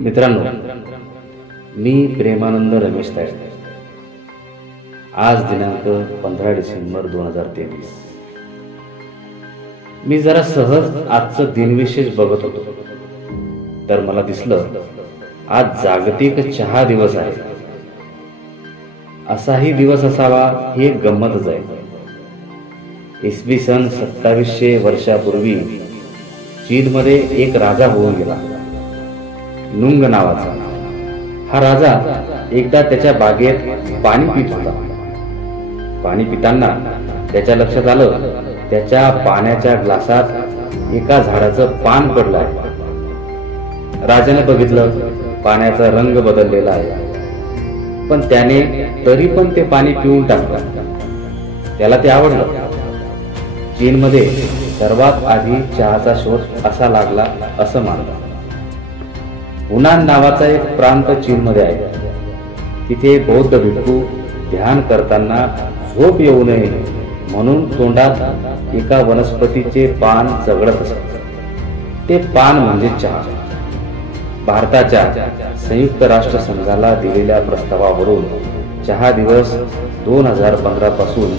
मित्रांनो, मी प्रेमानंद रमेश तायडे. आज दिनांक 15 डिसेंबर 2023. मी जरा सहज आजचं दिनविशेष बघत होतो, तर मला दिसलं आज जागतिक चहा दिवस आहे. असाही दिवस असावा ही एक गंमतच आहे. इसवी सन 2700 वर्षापूर्वी चीनमध्ये एक राजा होऊन गेला, नुंग नावाचा. हा राजा एकदा त्याच्या बागेत पाणी पित होता. पाणी पिताना त्याच्या लक्षात आलं त्याच्या पाण्याच्या ग्लासात एका झाडाचं पान पडलं आहे. राजाने बघितलं पाण्याचा रंग बदललेला आहे, पण त्याने तरी पण ते पाणी पिऊन टाकलं. त्याला ते आवडलं. चीनमध्ये सर्वात आधी चहाचा शोध असा लागला असं मानलं. हुनान नावाचा एक प्रांत चीनमध्ये आहे. तिथे बौद्ध भिक्खू ध्यान करताना झोप येऊ नये म्हणून तोंडात एका वनस्पतीचे पान चघळत असत. ते पान म्हणजे चहा. भारताच्या संयुक्त राष्ट्र संघाला दिलेल्या प्रस्तावावरून चहा दिवस 2015 पासून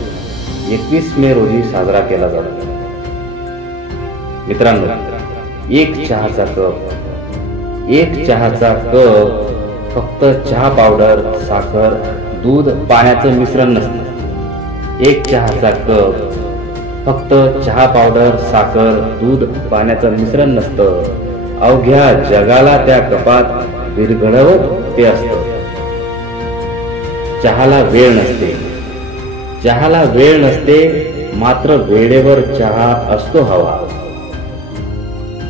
21 मे रोजी साजरा केला जातो. मित्रांनो, एक चहाचा कप फक्त चहा पावडर, साखर, दूध, पाण्याचं मिश्रण नसतं. एक चहाचा कप फक्त चहा पावडर, साखर, दूध, पाण्याचं मिश्रण नसतं. अवघ्या जगाला त्या कपात विरघळवत ते असतं. चहाला वेळ नसते, मात्र वेळेवर चहा असतो हवा.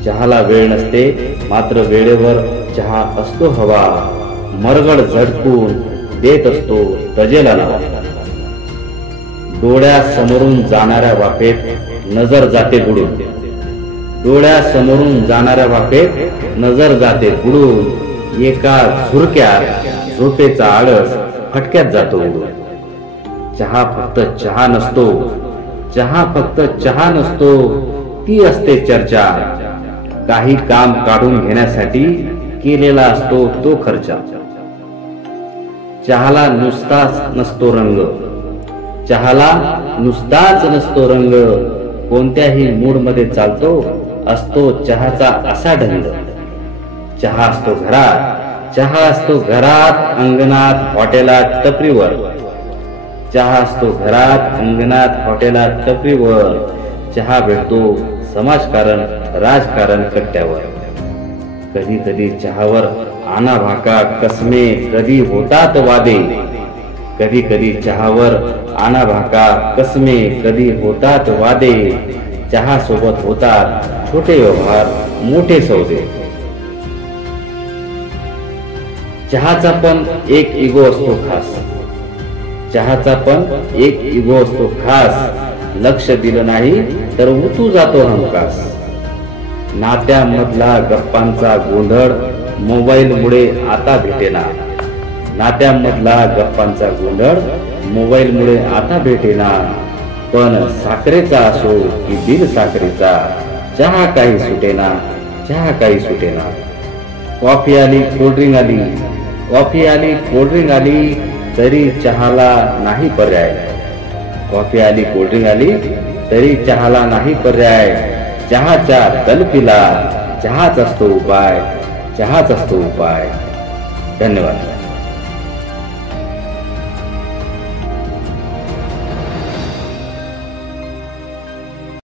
चहाला वेळ नसते, मात्र वेळेवर चहा असतो हवा. मरगळ झटकून देत असतो तजेला नाव. डोळ्यासमोरून जाणाऱ्या वाफेत नजर जाते बुडून. डोळ्यासमोरून जाणाऱ्या वाफेत नजर जाते बुडून. एका झुरक्यात झोपेचा आळस फटक्यात जातो उडून. चहा फक्त चहा नसतो, ती असते चर्चा. काही काम काढून घेण्यासाठी केलेला असतो तो खर्चा. चहाला नुसताच नसतो रंग. कोणत्याही मूड मध्ये चालतो असतो चहाचा असा ढंग. चहा असतो घरात, अंगणात, हॉटेलात, टपरीवर. चहा असतो घरात, अंगणात, हॉटेलात, टपरीवर. चहा भेटतो समाजकारण, राजकारण कट्ट्यावर. कधी कधी चहावर आणाभाका कसमे, कधी होतात वादे. कधी कधी चहावर आणाभाका कसमे, कधी होतात वादे. चहा सोबत होतात छोटे व्यवहार, मोठे सौदे. चहाचा पण एक इगो असतो खास. लक्ष दिलं नाही तर उतू जातो हमखास. नात्यामधला गप्पांचा गोंधळ मोबाईलमुळे आता भेटेना. पण साखरेचा असो की बिन साखरेचा, चहा काही सुटेना. कॉफी आली, कोल्ड्रिंक आली, तरी चहाला नाही पर्याय. चहाच्या तलफीला चहाच असतो उपाय. धन्यवाद.